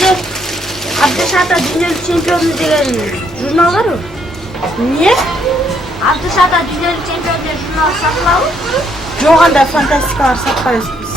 Bizde Abdüşata Dünyalik Çempiyonu деген журнал бар. Niye? Abdüşata Dünyalik Çempiyonu деген журнал сатылабы? Жоқ, анда фантастикалар сатпайбыз biz.